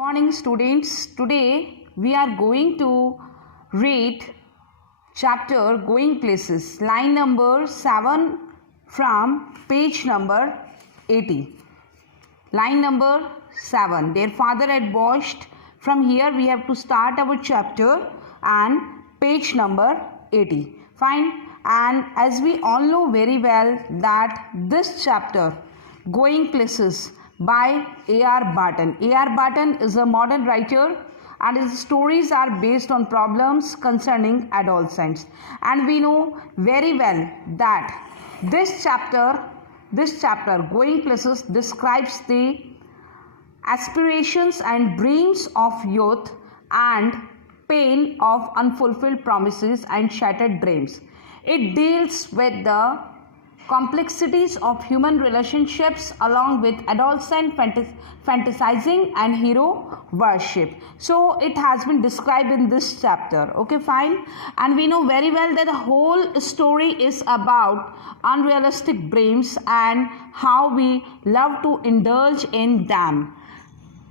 Morning students, today we are going to read chapter Going Places, line number 7 from page number 80. Line number 7, their father had washed. From here we have to start our chapter and page number 80. Fine. And as we all know very well that this chapter Going Places by A.R. Barton. A.R. Barton is a modern writer and his stories are based on problems concerning adolescents. And we know very well that this chapter Going Places describes the aspirations and dreams of youth and pain of unfulfilled promises and shattered dreams. It deals with the complexities of human relationships along with adolescent fantasizing and hero worship. So it has been described in this chapter. Okay, fine. And we know very well that the whole story is about unrealistic dreams and how we love to indulge in them.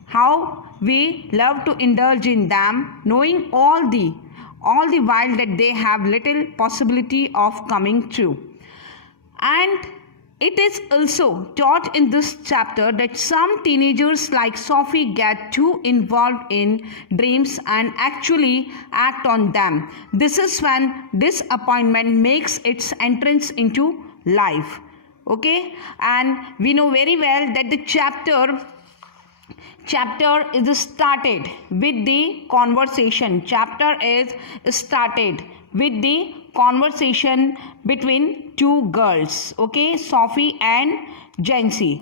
How we love to indulge in them, knowing all the while that they have little possibility of coming true. And it is also taught in this chapter that some teenagers like Sophie get too involved in dreams and actually act on them. This is when disappointment makes its entrance into life. Okay, and we know very well that the chapter is started with the conversation. Chapter is started with the conversation between two girls. Okay, Sophie and Jancy.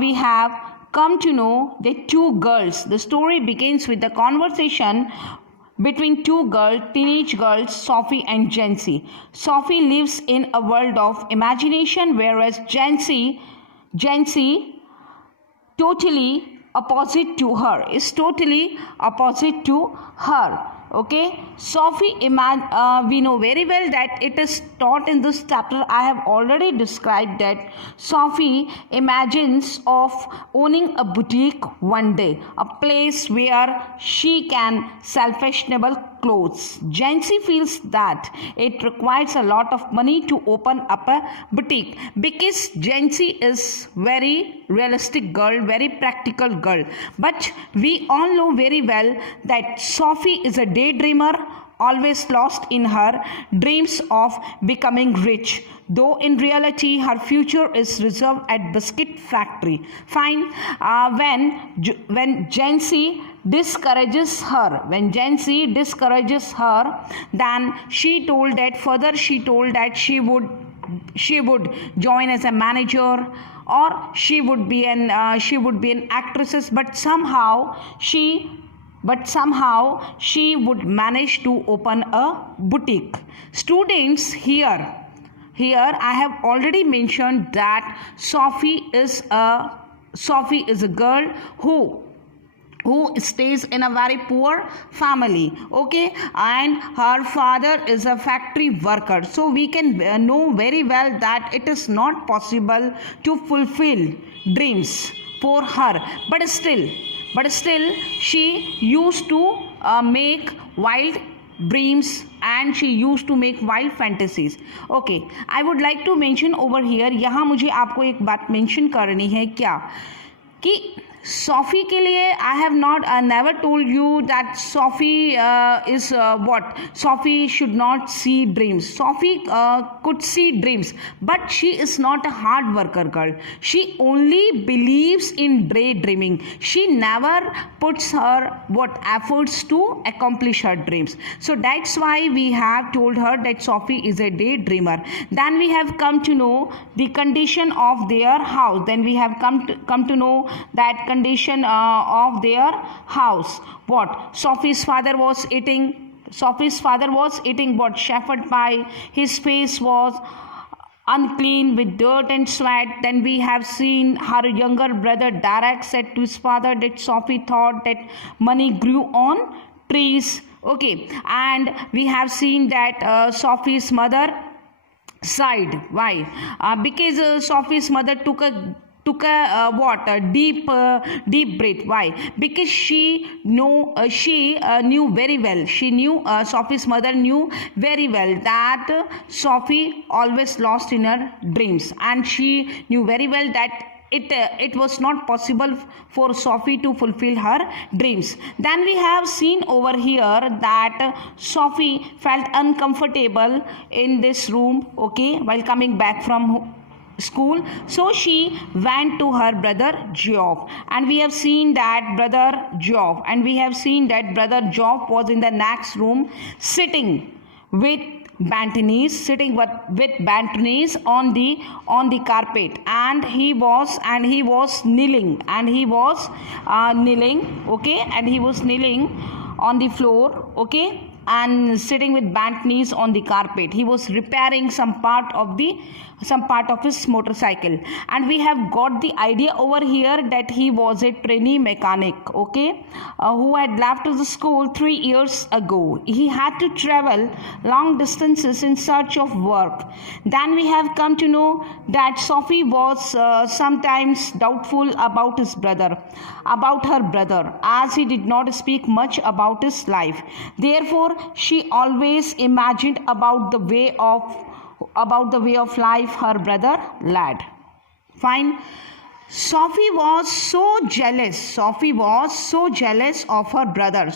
We have come to know the two girls. The story begins with the conversation between two teenage girls, Sophie and Jancy. Sophie lives in a world of imagination, whereas Jancy totally opposite to her. Okay, Sophie we know very well that it is taught in this chapter. I have already described that Sophie imagines of owning a boutique one day, a place where she can sell fashionable clothes. Jancy feels that it requires a lot of money to open up a boutique because Jancy is very realistic girl, very practical girl. But we all know very well that Sophie is a daydreamer, always lost in her dreams of becoming rich, though in reality her future is reserved at biscuit factory. Fine. When Jancy discourages her, then she told that she would join as a manager, or she would be an actress, but somehow she would manage to open a boutique. Students, here I have already mentioned that Sophie is a girl who stays in a very poor family. Okay, and her father is a factory worker. So we can know very well that it is not possible to fulfill dreams for her, but still she used to make wild dreams and she used to make wild fantasies. Okay, I would like to mention over here, यहाँ मुझे आपको एक बात mention करनी है क्या कि Sophie के लिए I have never told you that Sophie is what? Sophie should not see dreams. Sophie could see dreams, but she is not a hard worker girl. She only believes in daydreaming. She never puts her efforts to accomplish her dreams. So that's why we have told her that Sophie is a daydreamer. Then we have come to know the condition of their house. Then we have come to know that condition of their house. What? Sophie's father was eating what? Shepherd pie. His face was unclean with dirt and sweat. Then we have seen her younger brother Derek said to his father that Sophie thought that money grew on trees. Okay, and we have seen that Sophie's mother sighed. Why? Because Sophie's mother took took a deep breath. Why? Because she knew very well. She knew, Sophie's mother knew very well that Sophie always lost in her dreams, and she knew very well that it was not possible for Sophie to fulfill her dreams. Then we have seen over here that Sophie felt uncomfortable in this room, okay, while coming back from school. So she went to her brother Geoff, and we have seen that brother Geoff was in the next room sitting with Bantonese on the carpet, and he was kneeling, okay, and he was kneeling on the floor, okay, and sitting with Bantonese on the carpet. He was repairing some part of his motorcycle, and we have got the idea over here that he was a trainee mechanic, okay, who had left the school 3 years ago. He had to travel long distances in search of work. Then we have come to know that Sophie was sometimes doubtful about her brother, as he did not speak much about his life. Therefore, she always imagined about the way of life her brother led. Fine. Sophie was so jealous of her brother.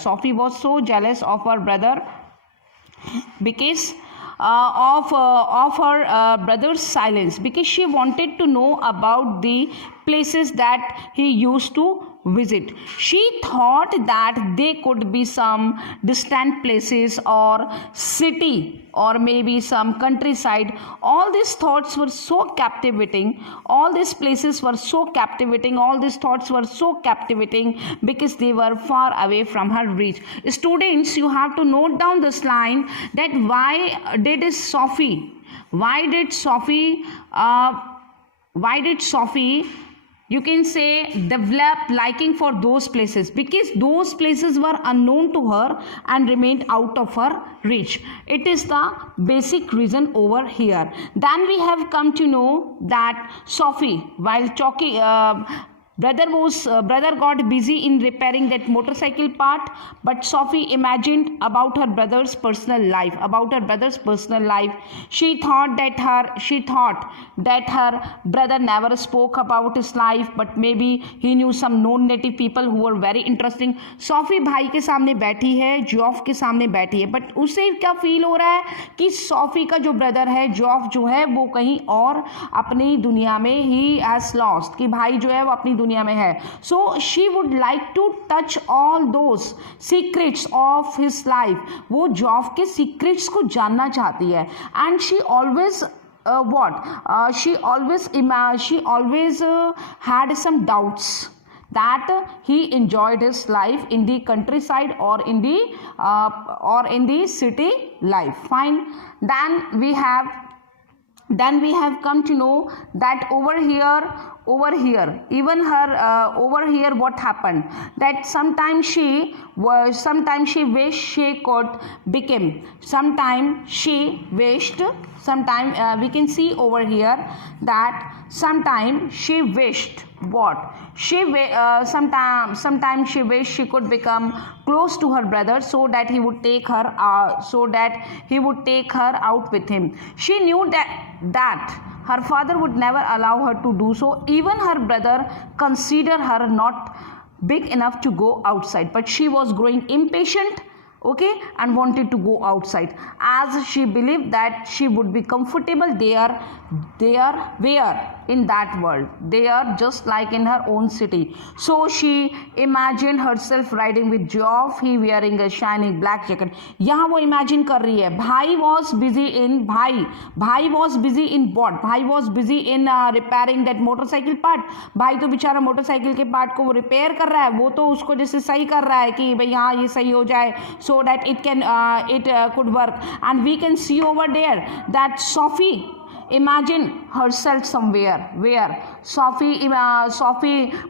Because of her brother's silence, because she wanted to know about the places that he used to visit. She thought that they could be some distant places or city or maybe some countryside. All these thoughts were so captivating. All these places were so captivating. All these thoughts were so captivating because they were far away from her reach. Students, you have to note down this line, that why did Sophie you can say develop liking for those places? Because those places were unknown to her and remained out of her reach. It is the basic reason over here. Then we have come to know that Sophie, while talking, brother got busy in repairing that motorcycle part, but Sophie imagined about her brother's personal life. She thought that her brother never spoke about his life, but maybe he knew some known native people who were very interesting. Sophie भाई के सामने बैठी है, जॉफ के सामने बैठी है, but उसे क्या फील हो रहा है कि सॉफी का जो ब्रदर है जॉफ जो है वो कहीं और अपनी दुनिया में ही हैज लॉस्ट, कि भाई जो है वो अपनी दुनिया में है. So she would like to touch all those secrets of his life. वो जॉफ के सीक्रेट्स को जानना चाहती है. And she always she always had some doubts that he enjoyed his life in the countryside or in the city life. Fine. Then we have come to know that over here even her over here what happened, that sometimes she wished she could become, we can see over here that sometimes she wished sometimes she wished she could become close to her brother so that he would take her out with him. She knew that her father would never allow her to do so. Even her brother considered her not big enough to go outside, but she was growing impatient, okay, and wanted to go outside, as she believed that she would be comfortable there where in that world, they are just like in her own city. So she imagined herself riding with Geoff, he wearing a shining black jacket. यहाँ वो imagine कर रही है. भाई was busy in what? भाई was busy in repairing that motorcycle part. भाई तो बेचारा मोटरसाइकिल के पार्ट को वो रिपेयर कर रहा है, वो तो उसको जैसे सही कर रहा है कि भाई हाँ ये सही हो जाए, so that it could work. And we can see over there that Sophie imagine herself somewhere where Sophie,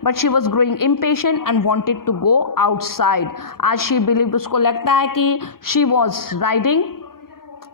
but she was growing impatient and wanted to go outside, as she believed, उसको लगता है कि she was riding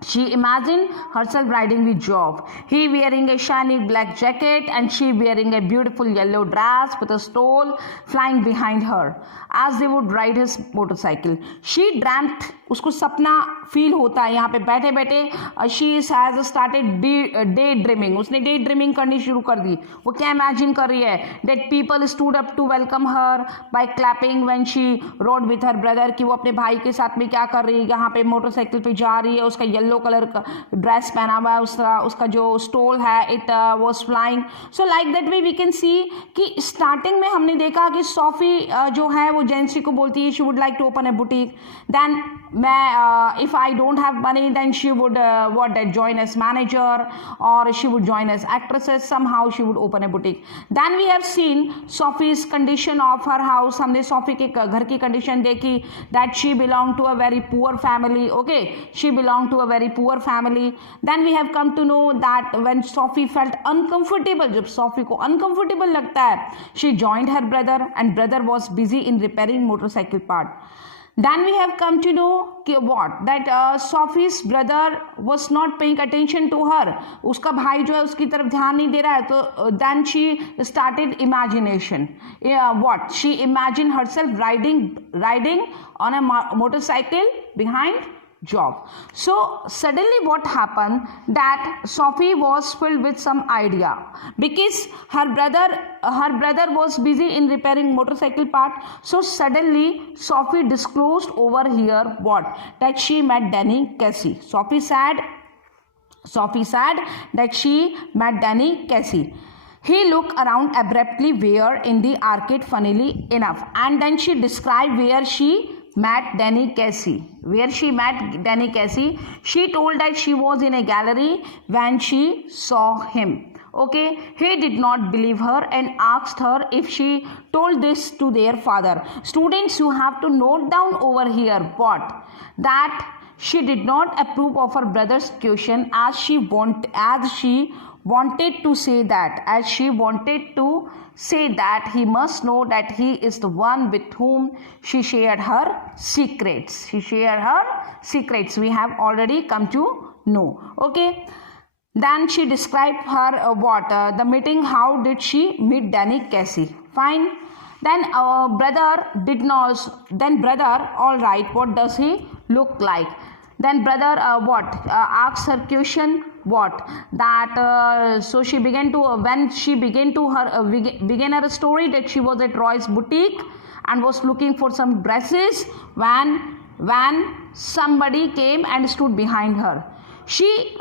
She imagined herself riding with Geoff. He wearing a shiny black jacket and she wearing a beautiful yellow dress with a stole flying behind her as they would ride his motorcycle. She dreamt, उसको सपना feel होता है यहाँ पे बैठे बैठे. She has started day dreaming. उसने day dreaming करनी शुरू कर दी. वो क्या इमेजिन कर रही है? That people stood up to welcome her by clapping when she rode with her brother. कि वो अपने भाई के साथ में क्या कर रही है, यहाँ पे मोटरसाइकिल पे जा रही है, उसका येलो कलर का ड्रेस पहना हुआ है, उसका जो स्टोल है it was flying. So like that way we can see कि स्टार्टिंग में हमने देखा कि सोफी जो है वो जेंसी को बोलती है she would like to open a boutique. Then मैं if I don't have money then she would what that join as manager और she would join as actresses. Somehow she would open a boutique. Then we have seen Sophie's condition of her house. हमने Sophie के घर की condition देखी that she belong to a very poor family. Okay, she belong to a very poor family. Then we have come to know that when Sophie felt uncomfortable, जब Sophie को uncomfortable लगता है, she joined her brother and brother was busy in repairing motorcycle part. Then we have come to know what that Sophie's brother was not paying attention to her. उसका भाई जो है उसकी तरफ ध्यान नहीं दे रहा है. तो then she started imagination. What she imagined herself riding on a motorcycle behind Geoff. So suddenly what happened that Sophie was filled with some idea because her brother was busy in repairing motorcycle part. So suddenly Sophie disclosed over here what that she met Danny Casey. Sophie said that she met Danny Casey. He looked around abruptly where in the arcade, funnily enough, and then she described where she met Danny Casey. She told that she was in a gallery when she saw him. Okay, he did not believe her and asked her if she told this to their father. Students, you have to note down over here what that she did not approve of her brother's question as she wanted to say that he must know that he is the one with whom she shared her secrets. We have already come to know. Okay, then she described her the meeting. How did she meet Danny Casey? Fine. Then brother all right, what does he look like? Then brother asks her question what that so she began to when she began her story that she was at Roy's boutique and was looking for some dresses when somebody came and stood behind her. She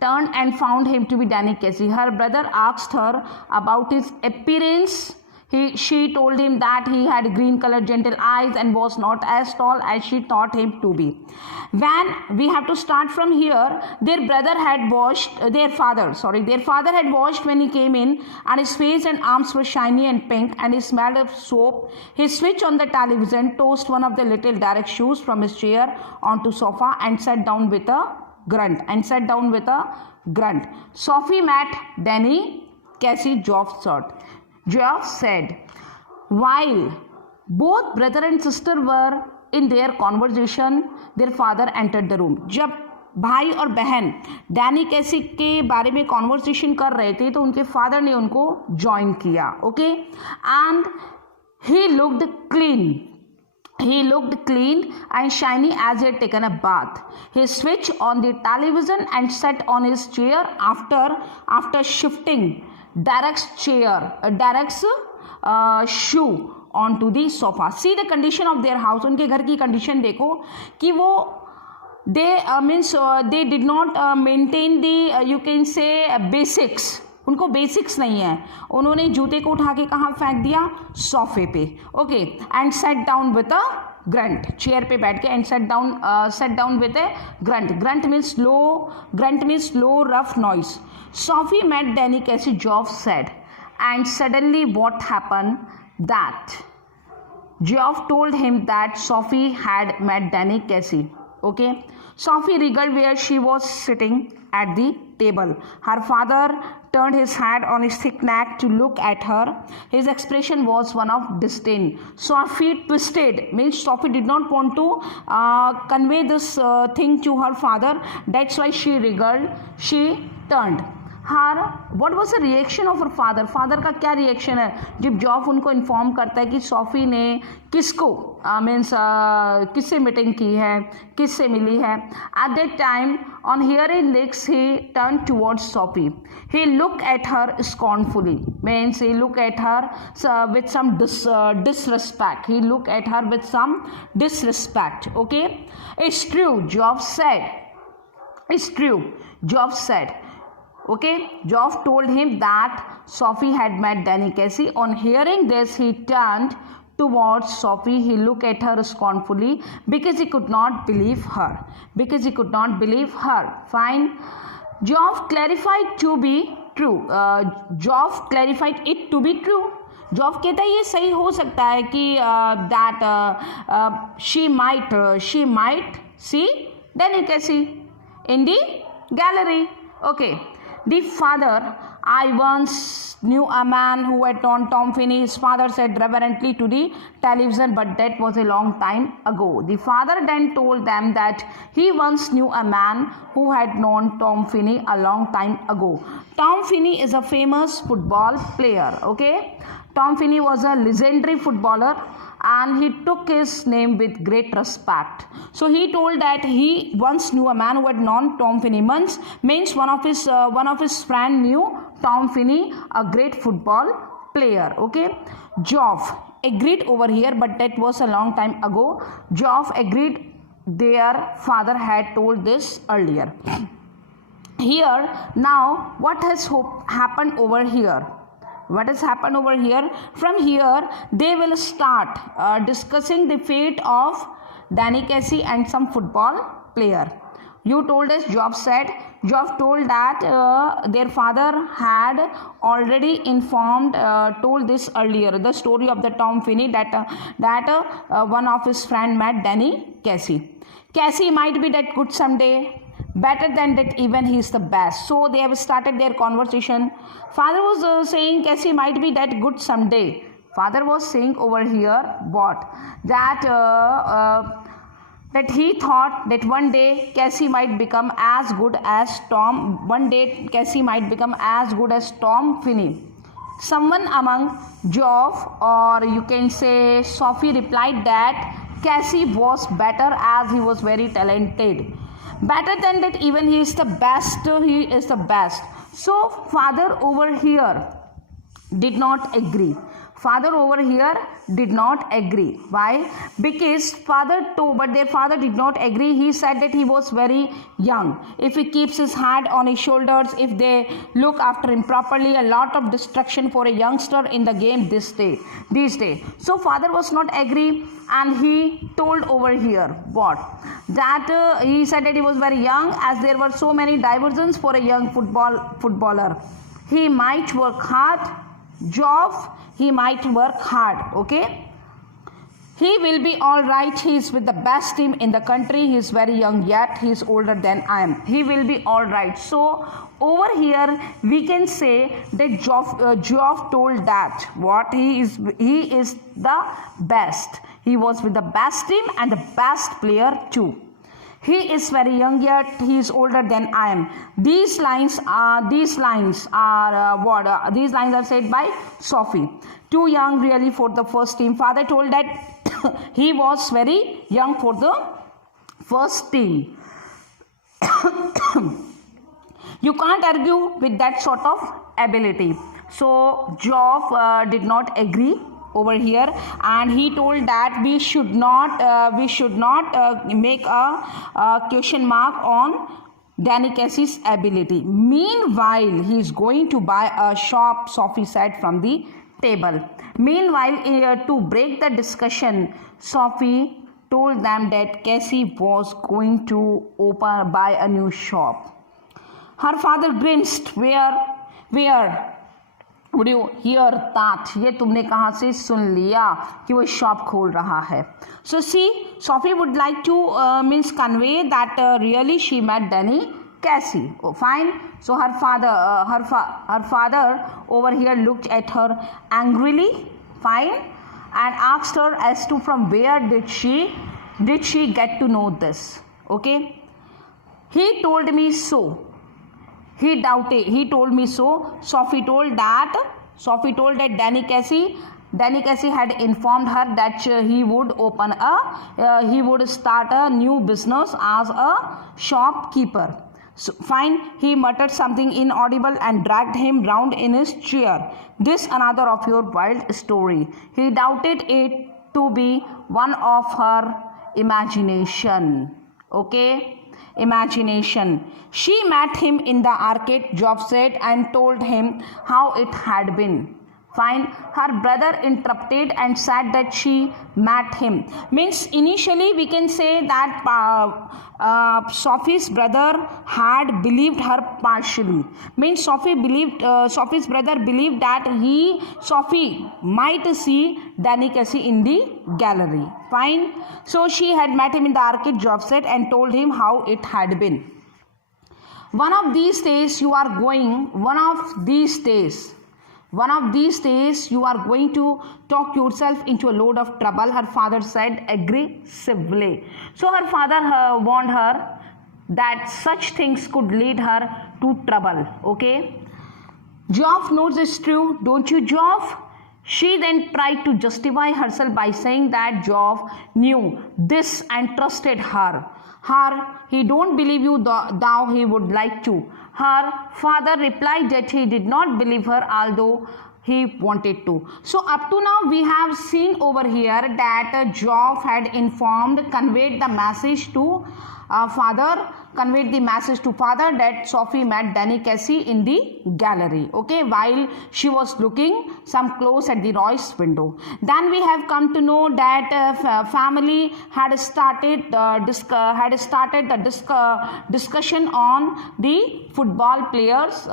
turned and found him to be Danny Casey. Her brother asked her about his appearance. She told him that he had green colored gentle eyes and was not as tall as she thought him to be. When we have to start from here, their father had washed when he came in, and his face and arms were shiny and pink and he smelled of soap. He switched on the television, tossed one of the little Derek shoes from his chair onto sofa and sat down with a grunt. Sophie met Danny Casey, Geoff said. While both brother and sister were in their conversation, their father entered the room. जब भाई और बहन Danny कैसी के बारे में conversation कर रहे थे तो उनके फादर ने उनको ज्वाइन किया. Okay, and he looked clean and shiny as he had taken a bath. He switched on the television and sat on his chair after shifting Derek's shoe onto the sofa. See the condition of their house. उनके घर की condition देखो कि वो they did not maintain the you can say basics. उनको basics नहीं है. उन्होंने जूते को उठा के कहाँ फेंक दिया? सोफे पे. Okay, and set down with a grunt. Chair पे बैठ के and set down with a grunt means low rough noise. Sophie met Danny Casey, Geoff said, and suddenly what happened that Geoff told him that Sophie had met Danny Casey. Okay, Sophie wriggled where she was sitting at the table. Her father turned his head on his thick neck to look at her. His expression was one of disdain. Sophie twisted, means Sophie did not want to convey this thing to her father. That's why she wriggled, she turned. Her what was the reaction of her father, father का क्या reaction है जब जॉफ उनको inform करता है कि Sophie ने किसको मीन्स किससे मीटिंग की है, किससे मिली है. At that time on hearing this he turn towards Sophie. He look at her scornfully, means he look at her with some disrespect. He look at her with some disrespect. Okay, it's true, Job said. It's true, Job said. Okay, Job told him that Sophie had met Danny Casey. On hearing this, he turned towards Sophie. He looked at her scornfully because he could not believe her. Because he could not believe her. Fine. Job clarified to be true. Job clarified it to be true. Job कहता है ये सही हो सकता है कि that she might see Danny Casey in the gallery. Okay. The father, I once knew a man who had known Tom Finney, his father said reverently to the television, but that was a long time ago. The father then told them that he once knew a man who had known Tom Finney a long time ago. Tom Finney is a famous football player. Okay, Tom Finney was a legendary footballer and he took his name with great respect. So he told that he once knew a man who had known Tom Finney. Means one of his friend knew Tom Finney, a great football player. Okay, Job agreed over here, but that was a long time ago. Job agreed their father had told this earlier. Here now, what has happened over here? What has happened over here? From here, they will start discussing the fate of Danny Casey and some football player. You told us, Job said. Job told that their father had already told this earlier, the story of the Tom Finney that one of his friend met Danny Casey. Casey might be that good someday. Better than that, even he is the best. So they have started their conversation. Father was saying Casey might be that good someday. Father was saying over here what? That he thought that one day Casey might become as good as Tom. One day Casey might become as good as Tom Finney. Someone among Job, or you can say Sophie, replied that Casey was better as he was very talented. Better than that, even he is the best. He is the best. So father over here did not agree. Father over here did not agree. Why? Because but their father did not agree. He said that he was very young. If he keeps his hand on his shoulders, if they look after him properly, a lot of distraction for a youngster in the game these days. So father was not agree, and he told over here what? That he said that he was very young, as there were so many diversions for a young footballer. He might work hard. Job, he might work hard. Okay, he will be all right. He is with the best team in the country. He is very young yet. He is older than I am. He will be all right. So over here we can say that Job told that what he is the best. He was with the best team and the best player too. He is very young yet. He is older than I am. These lines are said by Sophie. Too young really for the first team. Father told that he was very young for the first team. You can't argue with that sort of ability. So Job did not agree over here, and he told that we should not make a question mark on Danny Casey's ability. Meanwhile, he is going to buy a shop, Sophie said from the table. Meanwhile, to break the discussion, Sophie told them that Casey was going to buy a new shop. Her father grimaced. Where would you hear that? ये तुमने कहाँ से सुन लिया कि वो shop खोल रहा है? So see, Sophie would like to convey that really she met Danny Cassie. Oh, fine. So her father over here looked at her angrily, fine, and asked her as to from where did she get to know this. Okay. He told me so. He told me so. Sophie told that Danny Casey had informed her that he would start a new business as a shopkeeper. So, fine. He muttered something inaudible and dragged him round in his chair. This another of your wild story. He doubted it to be one of her imagination. Okay. Imagination. She met him in the arcade, Job said, and told him how it had been. Fine. Her brother interrupted and said that she met him. Means initially we can say that Sophie's brother had believed her partially. Means Sophie's brother believed that Sophie might see Danny Casey in the gallery. Fine. So she had met him in the arcade, Job said, and told him how it had been. One of these days you are going to talk yourself into a load of trouble, her father said aggressively. So her father warned her that such things could lead her to trouble. Okay. Joff knows it's true, don't you, Joff? She then tried to justify herself by saying that Joff knew this and trusted her. He don't believe you, thou he would like to. Her father replied that he did not believe her, although he wanted to. So up to now we have seen over here that Joff had conveyed the message to father that Sophie met Danny Casey in the gallery, okay, while she was looking some clothes at the Royce window. Then we have come to know that family had started the discussion on the football players'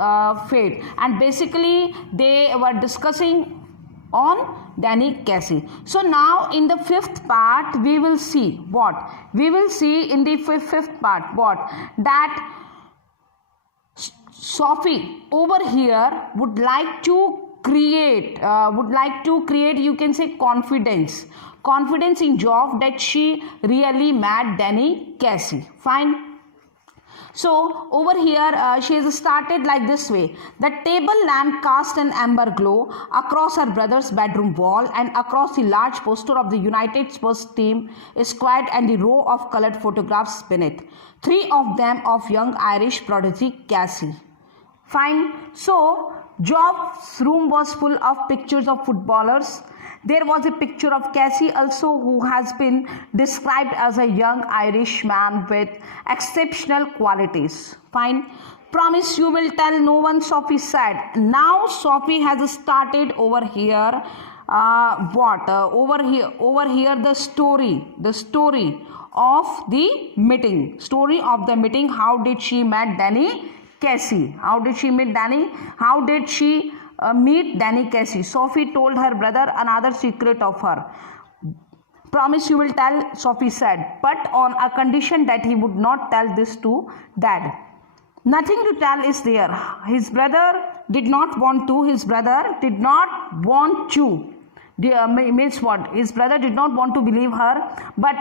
fate, and basically they were discussing on Danny Casey. So now in the fifth part we will see what? We will see in the fifth part what? That Sophie over here would like to create you can say confidence in Joff that she really met Danny Casey. Fine. So over here she has started like this way. The table lamp cast an amber glow across her brother's bedroom wall and across the large poster of the United Spurs team squad and the row of colored photographs beneath. 3 of them of young Irish prodigy Cassie. Fine. So Joff's room was full of pictures of footballers. There was a picture of Cassie also, who has been described as a young Irish man with exceptional qualities. Fine. Promise you will tell no one, Sophie said. Now Sophie has started over here over here the story of the meeting. How did she met Danny Casey? How did she meet Danny Casey? Sophie told her brother another secret of her. Promise you will tell, Sophie said, but on a condition that he would not tell this to Dad. Nothing to tell is there. His brother did not want to. Means what? His brother did not want to believe her, but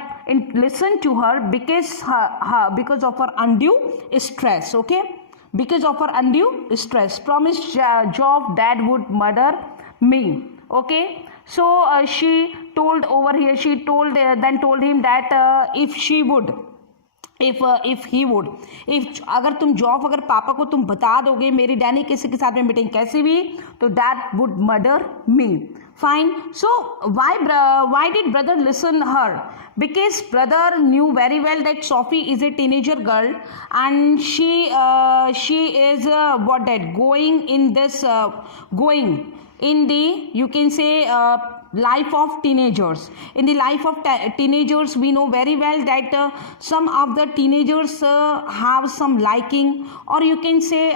listen to her because of her undue stress. Okay. Because of her undue stress. Promised Joff Dad would murder me. Okay. So she told over here, then told him that if अगर तुम जॉफ अगर पापा को तुम बता दोगे मेरी Danny कैसे के साथ में मीटिंग कैसी भी, तो that would murder me. Fine. So why did brother listen her? Because brother knew very well that Sophie is a teenager girl and she is going in the, you can say, life of teenagers. In the life of teenagers, we know very well that some of the teenagers have some liking, or you can say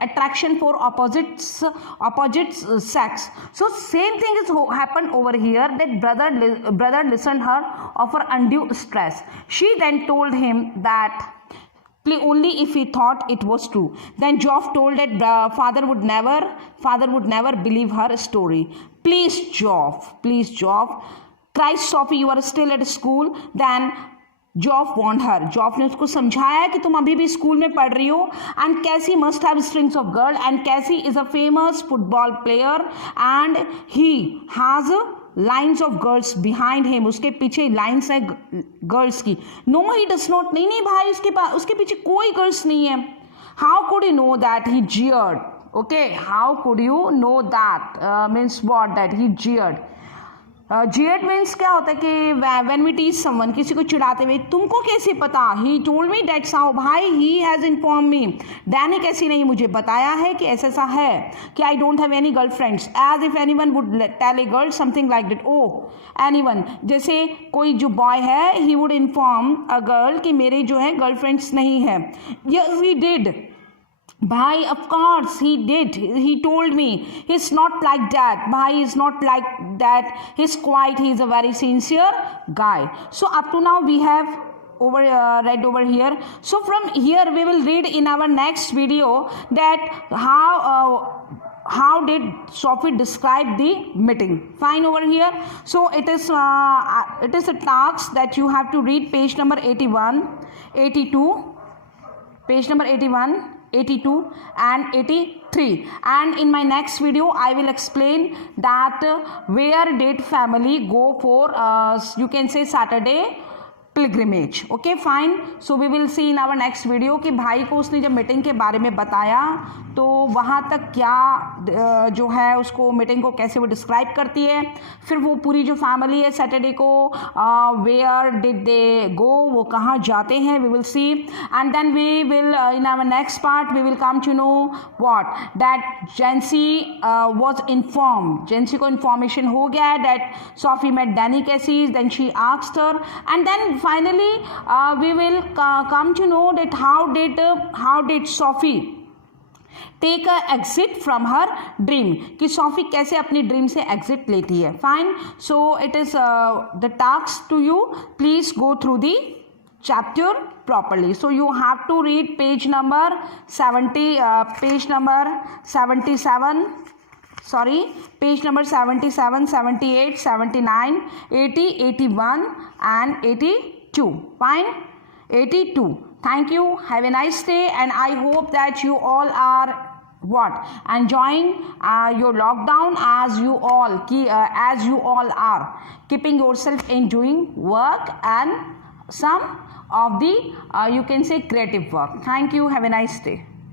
attraction for opposite sex. So same thing has happened over here, that brother listened her of her undue stress. She then told him that only if he thought it was true. Then Geoff told that father would never believe her story. Please Geoff, cried Sophie, you are still at school. Then Geoff warned her. Geoff ने उसको समझाया कि तुम अभी भी school में पढ़ रही हो. And Cassie must have strings of girl, and Cassie is a famous football player and he has lines of girls behind him. उसके पीछे लाइन्स है गर्ल्स की. No he does not. नहीं भाई, उसके पीछे कोई गर्ल्स नहीं है. How could you know that he jeered. Okay, how could you know that means what, that he jeered. Jeered means क्या होता है कि व्हेन वी टीज समवन, किसी को चिढ़ाते हुए. तुमको कैसे पता? He told me that's how. भाई, he has inform me. Danny Casey नहीं मुझे बताया है कि ऐसा ऐसा है कि I don't have any girlfriends. As if anyone would tell a girl something like that. Oh, anyone, जैसे कोई जो बॉय है, he would inform a girl कि मेरे जो है गर्लफ्रेंड्स नहीं है. Yes he did. Bhai, of course he did. He told me. He's not like that. Bhai is not like that. He's quiet. He's a very sincere guy. So up to now we have read over here. So from here we will read in our next video that how did Sophie describe the meeting. Fine over here. So it is a task that you have to read page number 81, 82, page number 81, 82 and 83. And in my next video I will explain that where did family go for you can say Saturday pilgrimage. Okay, fine. So we will see in our next video कि भाई को उसने जब meeting के बारे में बताया तो वहाँ तक क्या जो है उसको मीटिंग को कैसे वो डिस्क्राइब करती है. फिर वो पूरी जो फैमिली है सैटरडे को वेयर डिड दे गो, वो कहाँ जाते हैं, we will see. And then we will in our next part we will come to know what that Jency was informed. Jency को इन्फॉर्मेशन हो गया that Sophie met Danny Casey. Then she asked her and then finally we will come to know that how did Sophie take a exit from her dream, कि Sophie कैसे अपनी dream से exit लेती है. Fine. So it is the task to you. Please go through the chapter properly. So you have to read page number 70, page number 77, sorry, page number 77, 78, 79, 80, 81 and 82. Fine. 82. Thank you. Have a nice day and I hope that you all are enjoying your lockdown as you all are keeping yourself in doing work and some of the you can say creative work. Thank you. Have a nice day.